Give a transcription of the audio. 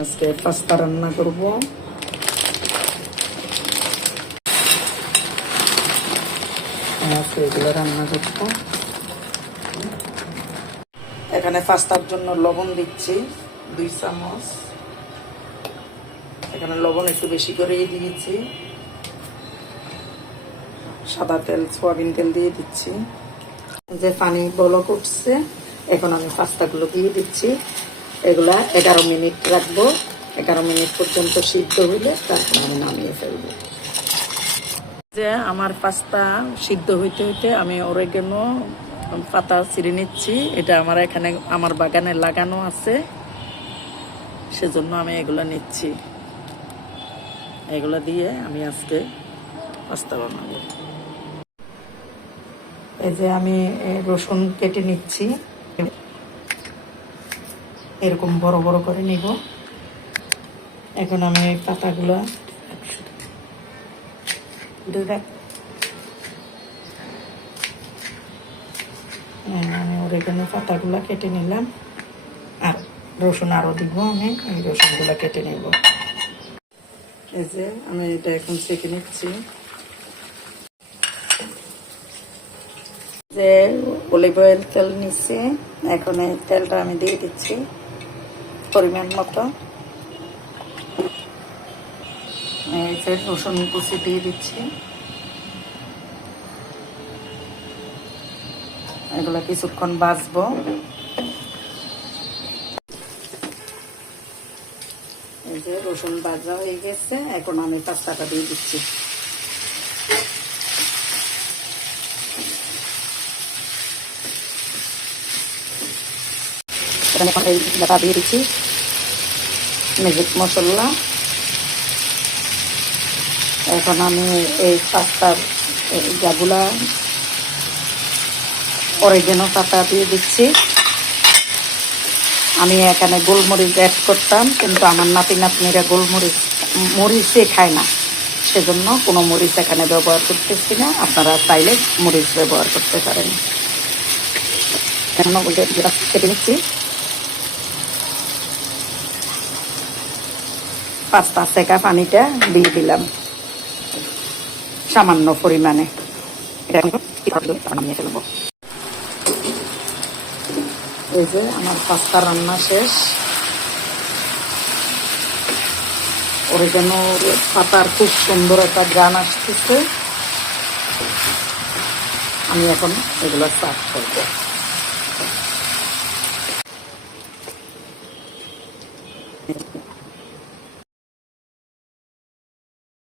আজকে পাস্তা রান্না করব। আজকে এগুলো রান্না করব। এখানে পাস্তার জন্য লবণ দিচ্ছি 2 চামচ। এখানে লবণ একটু বেশি করেই দিয়েছি। সাদা তেল, সয়াবিন তেল দিয়ে দিচ্ছি। যে পানি বলক উঠছে, এখন আমি পাস্তাগুলো দিয়ে দিচ্ছি। এগুলা 11 মিনিট রাখবো। 11 মিনিট পর্যন্ত সিদ্ধ হইলে তারপর আমি নামিয়ে ফেলবো। যে আমার পাস্তা সিদ্ধ হইতে হইতে আমি অরেগানো পাতা ছিঁড়ে নিচ্ছি। এটা আমার এখানে আমার বাগানে লাগানো আছে, সেজন্য আমি এগুলো নিচ্ছি। এগুলো দিয়ে আমি আজকে পাস্তা বানাবো। এই যে আমি রসুন কেটে নিচ্ছি, এরকম বড় বড় করে নিব। এখন আমি পাতাগুলো আমি অরেগানো পাতাগুলো কেটে নিলাম, আর রসুন আরো দিব। আমি এই রসুনগুলো কেটে নিব। এই যে আমি এটা এখন ছেঁকে নিচ্ছি। যে অলিভ অয়েল তেল নিচ্ছি, এখন এই তেলটা আমি দিয়ে দিচ্ছি পরিমাণ মতো। এই যে রসুন কুচি দিয়ে দিচ্ছি। এগুলো কিছুক্ষণ ভাজবো। এই যে রসুন ভাজা হয়ে গেছে, এখন আমি পাস্তাটা দিয়ে দিচ্ছি। এখানে এই ডাটা দিয়ে দিচ্ছি, ম্যাজিক মশলা। এখন আমি এই পাস্তার যেগুলা অরেগানো পাতা দিয়ে দিচ্ছি। আমি এখানে গোলমরিচ অ্যাড করতাম, কিন্তু আমার নাতি নাতনিরা মরিচে খায় না, সেজন্য কোনো মরিচ এখানে ব্যবহার করতেছি না। আপনারা চাইলে মরিচ ব্যবহার করতে পারেন। এখন কেটে নিচ্ছি। পাস্তা সেকা পানিটা দিয়ে দিলাম সামান্য পরিমাণে। নামিয়ে ফেলবো। এই যে আমার পাস্তা রান্না শেষ। অরেগানো পাতার খুব সুন্দর একটা ঘ্রাণ আসতেছে। আমি এখন এগুলো সার্ভ করবো।